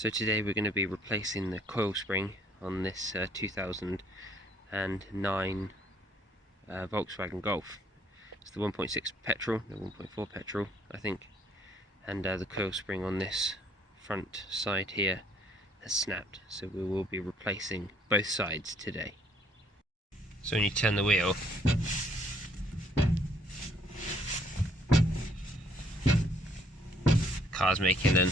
So today we're going to be replacing the coil spring on this 2009 Volkswagen Golf. It's the 1.6 petrol, the 1.4 petrol I think, and the coil spring on this front side here has snapped, so we will be replacing both sides today. So when you turn the wheel, the car's making an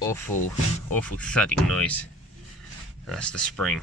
awful thudding noise, and that's the spring.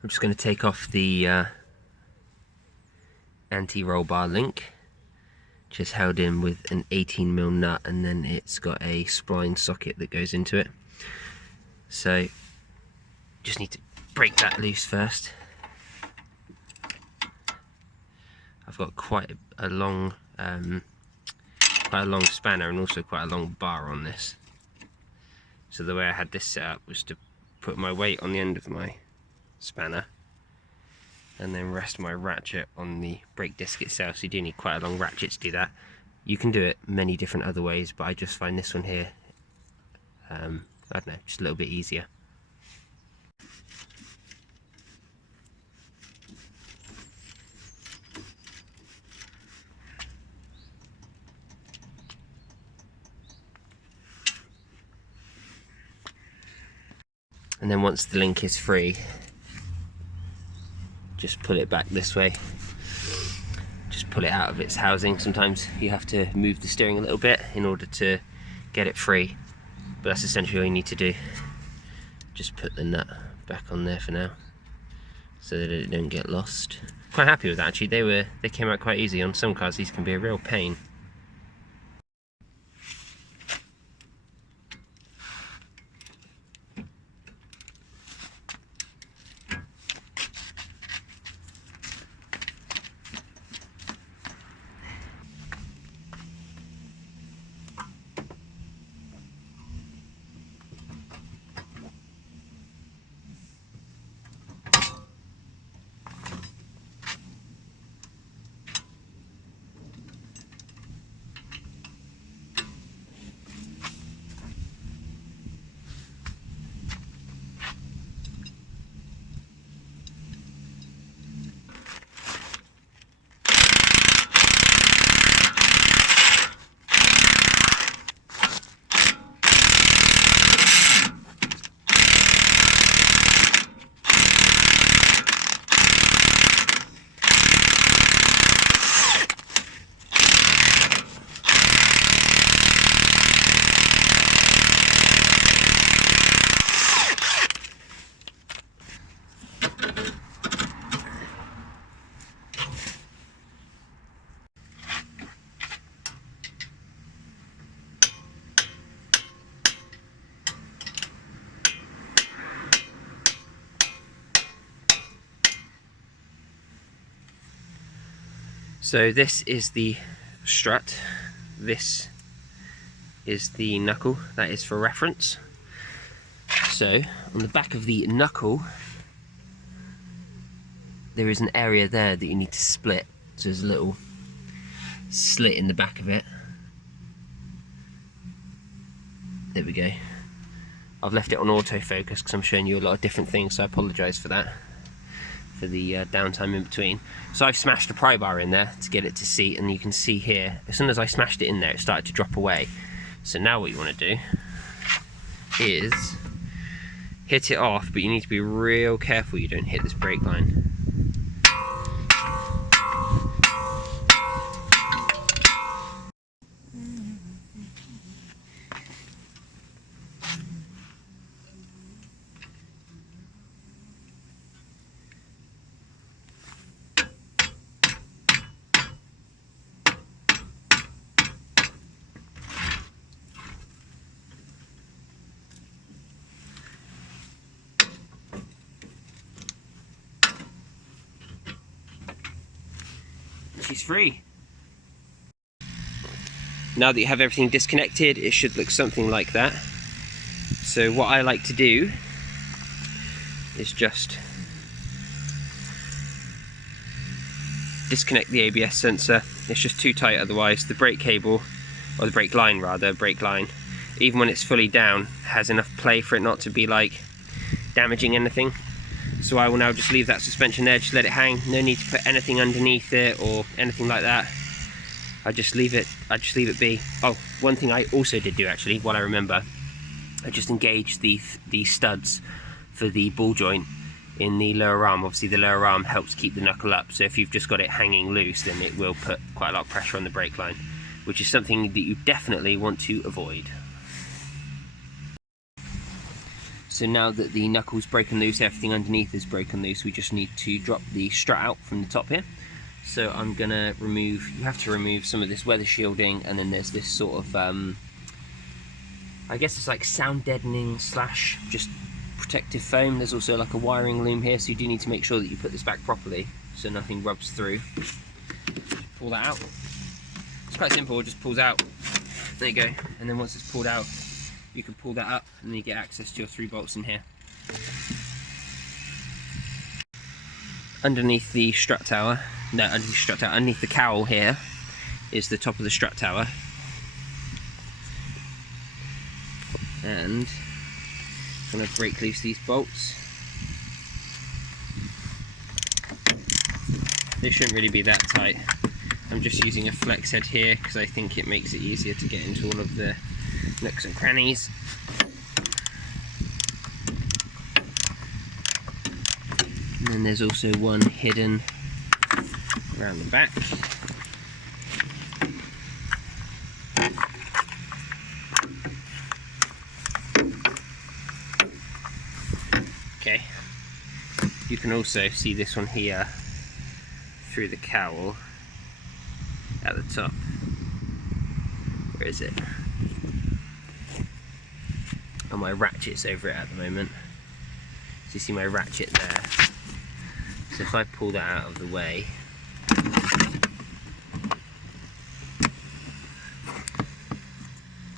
I'm just going to take off the anti-roll bar link, just held in with an 18mm nut, and then it's got a spline socket that goes into it. So just need to break that loose first. I've got quite a long spanner and also quite a long bar on this. So the way I had this set up was to put my weight on the end of my spanner and then rest my ratchet on the brake disc itself. So you do need quite a long ratchet to do that. You can do it many different other ways, but I just find this one here, I don't know, just a little bit easier. And then once the link is free, just pull it back this way. Just pull it out of its housing. Sometimes you have to move the steering a little bit in order to get it free, but that's essentially all you need to do. Just put the nut back on there for now so that it don't get lost. Quite happy with that actually. They came out quite easy. On some cars these can be a real pain. So this is the strut, this is the knuckle, that is for reference. So on the back of the knuckle there is an area there that you need to split. So there's a little slit in the back of it. There we go. I've left it on autofocus because I'm showing you a lot of different things, so I apologise for that, for the downtime in between. So I've smashed a pry bar in there to get it to seat, and you can see here, as soon as I smashed it in there, it started to drop away. So now what you want to do is hit it off, but you need to be real careful you don't hit this brake line. She's free. Now that you have everything disconnected, it should look something like that. So what I like to do is just disconnect the ABS sensor. It's just too tight otherwise. The brake cable, or the brake line rather, even when it's fully down, has enough play for it not to be like damaging anything. So I will now just leave that suspension there, just let it hang. No need to put anything underneath it or anything like that. I just leave it be. Oh, one thing I also did do actually, while I remember, I just engaged the studs for the ball joint in the lower arm. Obviously the lower arm helps keep the knuckle up, so if you've just got it hanging loose, then it will put quite a lot of pressure on the brake line, which is something that you definitely want to avoid. So now that the knuckle's broken loose, everything underneath is broken loose, we just need to drop the strut out from the top here. So I'm gonna remove, you have to remove some of this weather shielding, and then there's this sort of, I guess it's like sound deadening slash just protective foam. There's also like a wiring loom here, so you do need to make sure that you put this back properly so nothing rubs through. Pull that out. It's quite simple, it just pulls out. There you go, and then once it's pulled out, you can pull that up and then you get access to your 3 bolts in here. Underneath the strut tower, underneath the cowl here is the top of the strut tower. And I'm going to break loose these bolts. They shouldn't really be that tight. I'm just using a flex head here because I think it makes it easier to get into all of the nooks and crannies. And then there's also one hidden around the back. Okay, you can also see this one here through the cowl at the top. Where is it? Oh, my ratchet's over it at the moment. So you see my ratchet there. So if I pull that out of the way,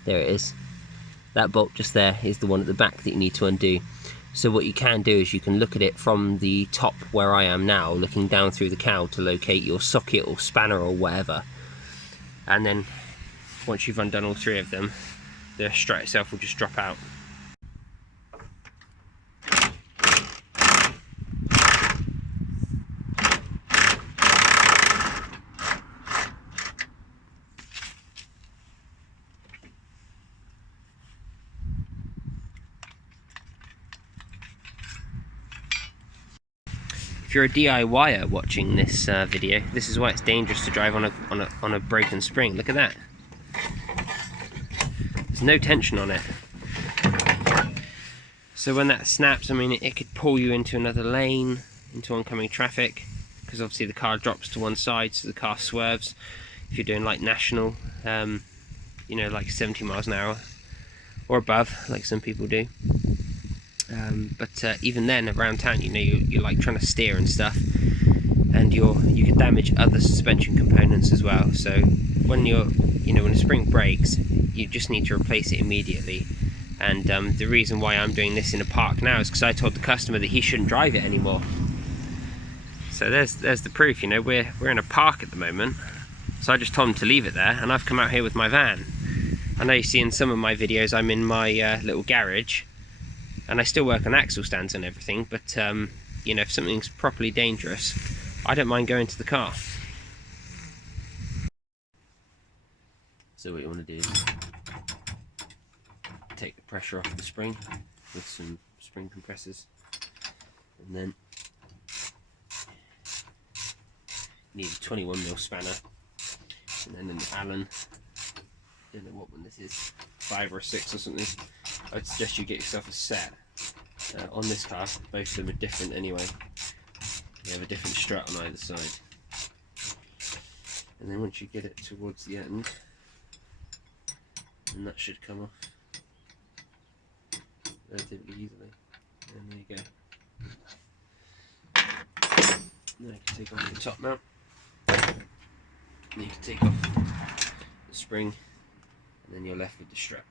there it is. That bolt just there is the one at the back that you need to undo. So what you can do is you can look at it from the top where I am now, looking down through the cowl to locate your socket or spanner or whatever. And then once you've undone all 3 of them, the strut itself will just drop out. If you're a DIYer watching this video, this is why it's dangerous to drive on a broken spring. Look at that. There's no tension on it. So when that snaps, I mean, it could pull you into another lane, into oncoming traffic, because obviously the car drops to one side, so the car swerves. If you're doing like national, you know, like 70 miles an hour or above, like some people do. But even then, around town, you know, you're like trying to steer and stuff, and you can damage other suspension components as well. So when when a spring breaks, you just need to replace it immediately. And the reason why I'm doing this in a park now is because I told the customer that he shouldn't drive it anymore. So there's the proof. You know, we're in a park at the moment, So I just told him to leave it there, and I've come out here with my van. I know you see in some of my videos I'm in my little garage, and I still work on axle stands and everything, but you know, if something's properly dangerous, I don't mind going to the car. So what you want to do is take the pressure off the spring with some spring compressors, and then you need a 21mm spanner, and then an Allen, I don't know what one this is, 5 or 6 or something. I'd suggest you get yourself a set. On this car, both of them are different anyway. They have a different strut on either side. And then once you get it towards the end, and that should come off relatively easily. And there you go. Now you can take off the top mount. And you can take off the spring, and then you're left with the strap.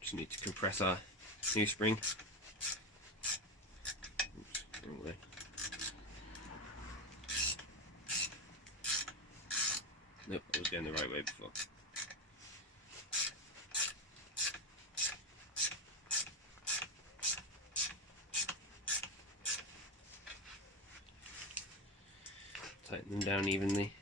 Just need to compress our new spring. Oops, wrong way. Nope, I was going the right way before. Tighten them down evenly.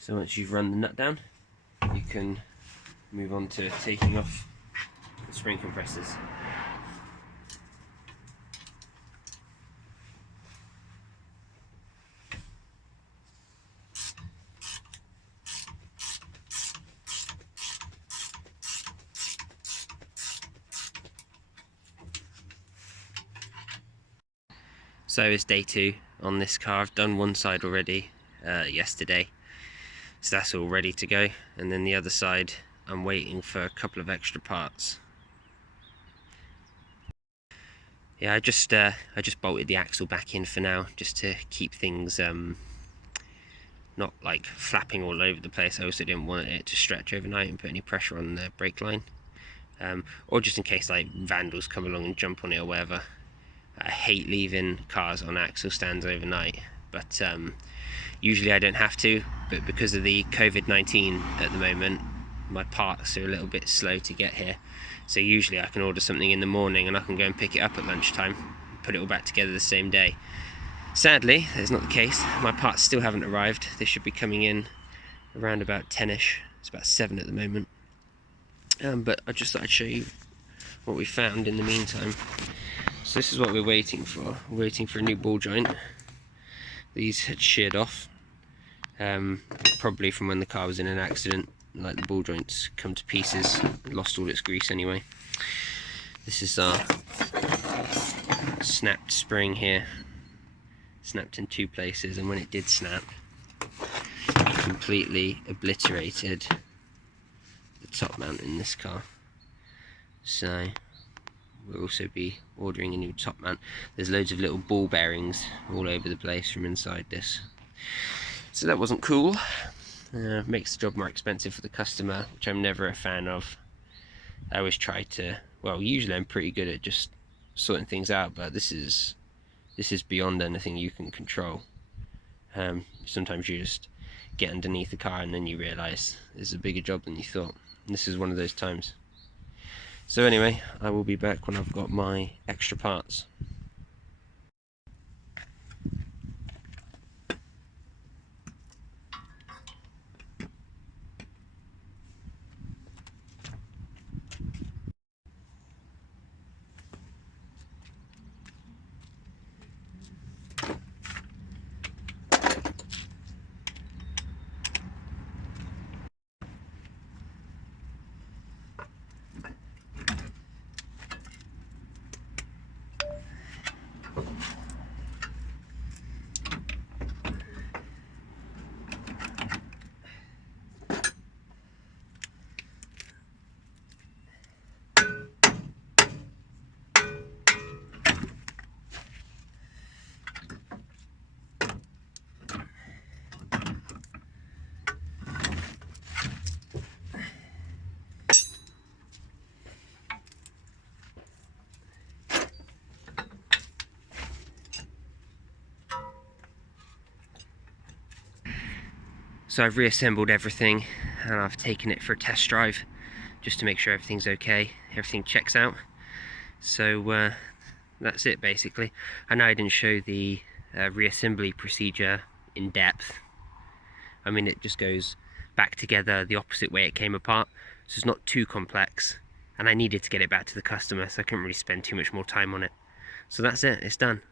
So once you've run the nut down, you can move on to taking off the spring compressors. So it's day 2 on this car. I've done one side already yesterday, so that's all ready to go, and then the other side I'm waiting for a couple of extra parts. Yeah, I just bolted the axle back in for now, just to keep things not like flapping all over the place. I also didn't want it to stretch overnight and put any pressure on the brake line, or just in case like vandals come along and jump on it or whatever. I hate leaving cars on axle stands overnight, but usually I don't have to, but because of the COVID-19 at the moment, my parts are a little bit slow to get here. So usually I can order something in the morning and I can go and pick it up at lunchtime, put it all back together the same day. Sadly, that's not the case. My parts still haven't arrived. They should be coming in around about 10ish. It's about 7 at the moment. But I just thought I'd show you what we found in the meantime. So this is what we're waiting for. We're waiting for a new ball joint. These had sheared off, probably from when the car was in an accident. Like the ball joints come to pieces, lost all its grease anyway. This is our snapped spring here, snapped in 2 places, and when it did snap, it completely obliterated the top mount in this car. So we'll also be ordering a new top mount. There's loads of little ball bearings all over the place from inside this. So that wasn't cool. Makes the job more expensive for the customer, which I'm never a fan of. I always try to, well, usually I'm pretty good at just sorting things out, but this is beyond anything you can control. Sometimes you just get underneath the car and then you realise it's a bigger job than you thought. And this is one of those times. So anyway, I will be back when I've got my extra parts. So I've reassembled everything and I've taken it for a test drive just to make sure everything's okay, everything checks out. So that's it basically. I know I didn't show the reassembly procedure in depth. I mean, it just goes back together the opposite way it came apart, so it's not too complex, and I needed to get it back to the customer, so I couldn't really spend too much more time on it. So that's it, it's done.